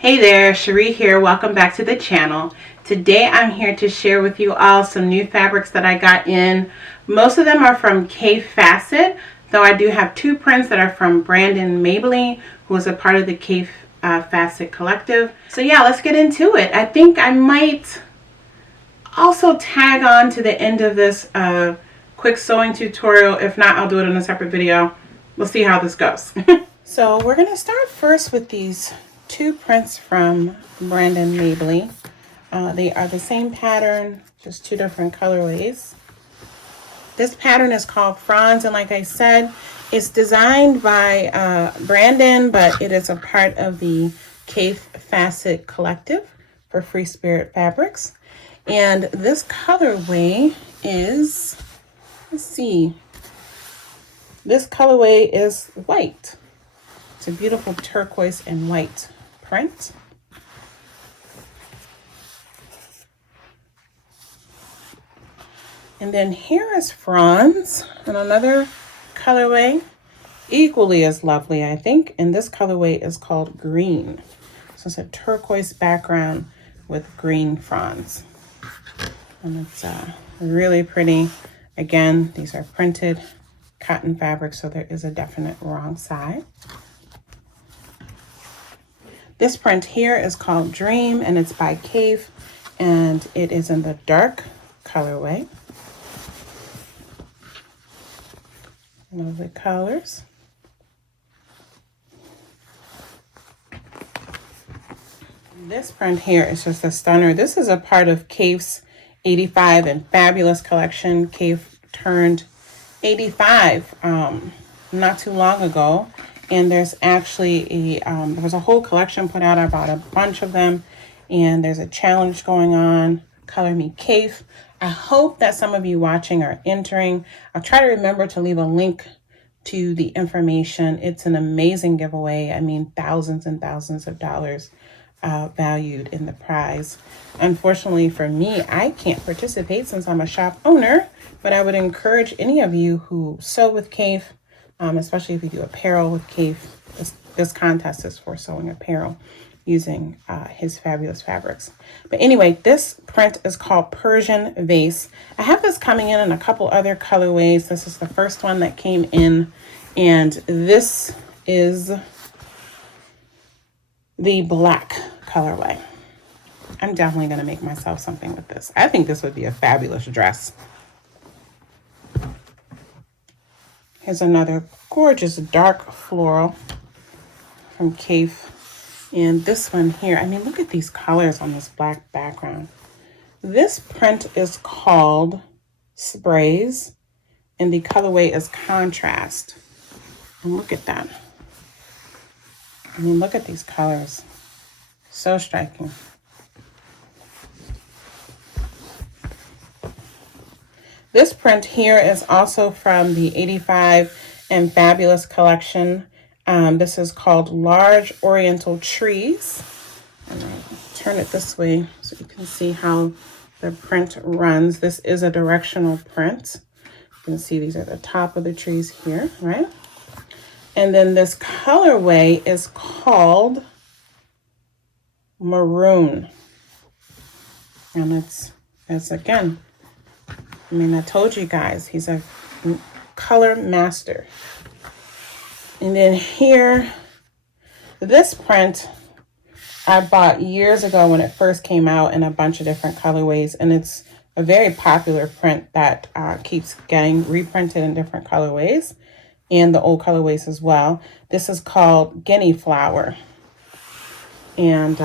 Hey there, Cherie here. Welcome back to the channel. Today I'm here to share with you all some new fabrics that I got in. Most of them are from Kaffe Fassett, though I do have two prints that are from Brandon Mabley, who is a part of the Kaffe Fassett collective. So yeah, let's get into it. I think I might also tag on to the end of this quick sewing tutorial. If not, I'll do it in a separate video. We'll see how this goes. So we're going to start first with these two prints from Brandon Mabley. They are the same pattern, just two different colorways. This pattern is called Fronds, and like I said, it's designed by Brandon, but it is a part of the Kaffe Fassett collective for Free Spirit Fabrics. And this colorway is, let's see, this colorway is white. It's a beautiful turquoise and white print. And then here is Fronds and another colorway, equally as lovely, I think. And this colorway is called Green. So it's a turquoise background with green fronds. And it's really pretty. Again, these are printed cotton fabric, so there is a definite wrong side. This print here is called Dream, and it's by Kaffe, and it is in the dark colorway. Lovely colors. This print here is just a stunner. This is a part of Kaffe's 85 and Fabulous collection. Kaffe turned 85 not too long ago. And there's actually there was a whole collection put out. I bought a bunch of them, and there's a challenge going on, Color Me Kaffe. I hope that some of you watching are entering. I'll try to remember to leave a link to the information. It's an amazing giveaway. I mean, thousands and thousands of dollars valued in the prize. Unfortunately for me, I can't participate since I'm a shop owner, but I would encourage any of you who sew with Kaffe, especially if you do apparel with Kaffe. This contest is for sewing apparel using his fabulous fabrics. But anyway, this print is called Persian Vase. I have this coming in a couple other colorways. This is the first one that came in, and this is the black colorway. I'm definitely going to make myself something with this. I think this would be a fabulous dress. Here's another gorgeous dark floral from Kaffe. And this one here, I mean, look at these colors on this black background. This print is called Sprays, and the colorway is Contrast. And look at that. I mean, look at these colors. So striking. This print here is also from the 85 and Fabulous collection. This is called Large Oriental Trees. And I'll turn it this way so you can see how the print runs. This is a directional print. You can see these are the top of the trees here, right? And then this colorway is called Maroon. And it's again, I mean, I told you guys, he's a color master. And then here, this print I bought years ago when it first came out in a bunch of different colorways. And it's a very popular print that keeps getting reprinted in different colorways and the old colorways as well. This is called Guinea Flower. And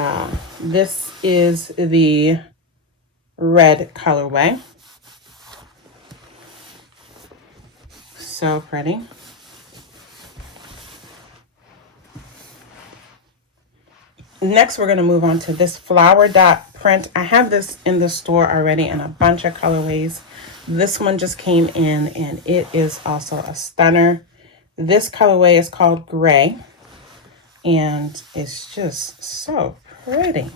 this is the red colorway. So pretty. Next, we're going to move on to this flower dot print. I have this in the store already in a bunch of colorways. This one just came in, and it is also a stunner. This colorway is called Gray, and it's just so pretty.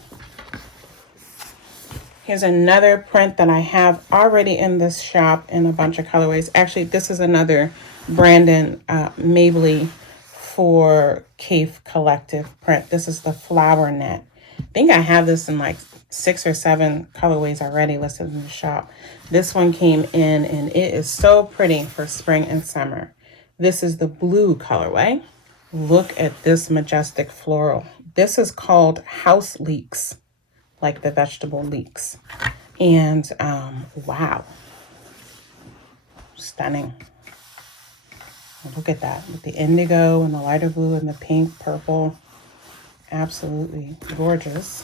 Here's another print that I have already in this shop in a bunch of colorways. Actually, this is another Brandon Mabley for Kaffe Collective print. This is the Flower Net. think I have this in like 6 or 7 colorways already listed in the shop. This one came in and it is so pretty for spring and summer. This is the blue colorway. Look at this majestic floral. This is called house leeks, like the vegetable leeks. And wow, stunning. Look at that with the indigo and the lighter blue and the pink, purple. Absolutely gorgeous.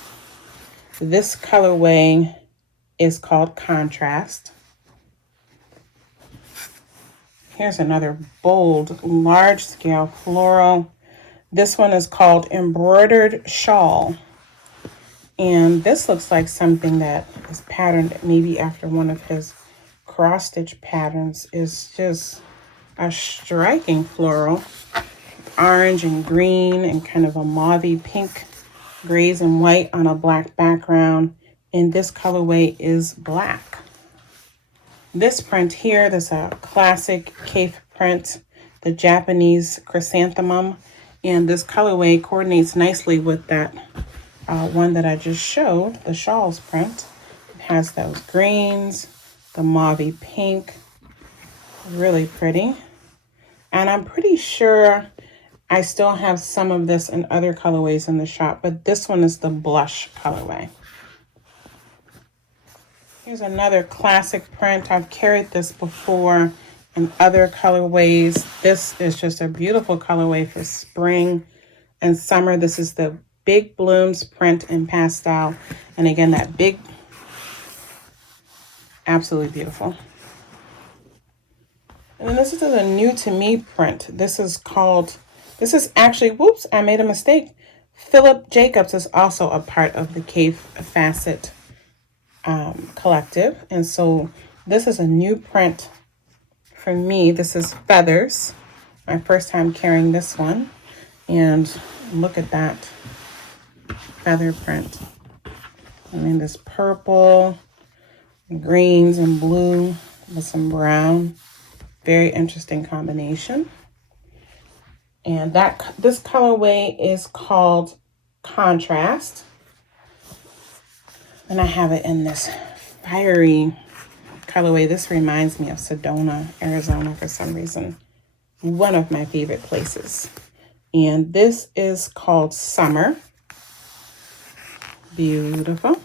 This colorway is called Contrast. Here's another bold, large scale floral. This one is called Embroidered Shawl. And this looks like something that is patterned maybe after one of his cross stitch patterns. Is just a striking floral. Orange and green and kind of a mauvey pink, grays and white on a black background. And this colorway is black. This print here, there's a classic Kaffe print, the Japanese chrysanthemum. And this colorway coordinates nicely with that one that I just showed, the shawls print. It has those greens, the mauvey pink, really pretty. And I'm pretty sure I still have some of this in other colorways in the shop, but this one is the blush colorway. Here's another classic print. I've carried this before in other colorways. This is just a beautiful colorway for spring and summer. This is the Big Blooms print in pastel. And again, that big, absolutely beautiful. And then this is a new to me print. This is actually, whoops, I made a mistake. Philip Jacobs is also a part of the Kaffe Fassett collective. And so this is a new print for me. This is Feathers. My first time carrying this one. And look at that feather print. I mean, this purple, greens and blue with some brown. Very interesting combination. And this colorway is called Contrast. And I have it in this fiery colorway. This reminds me of Sedona, Arizona for some reason. One of my favorite places. And this is called Summer. Beautiful.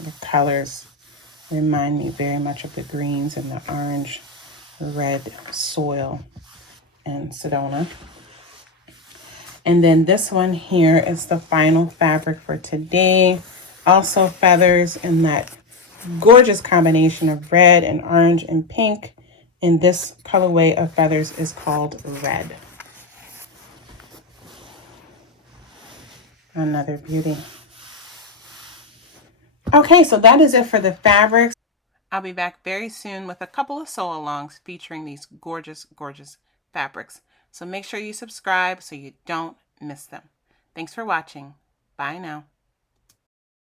The colors remind me very much of the greens and the orange, red soil in Sedona. And then this one here is the final fabric for today. Also feathers in that gorgeous combination of red and orange and pink. And this colorway of feathers is called Red. Another beauty. Okay, so that is it for the fabrics. I'll be back very soon with a couple of sew-alongs featuring these gorgeous, gorgeous fabrics. So make sure you subscribe so you don't miss them. Thanks for watching. Bye now.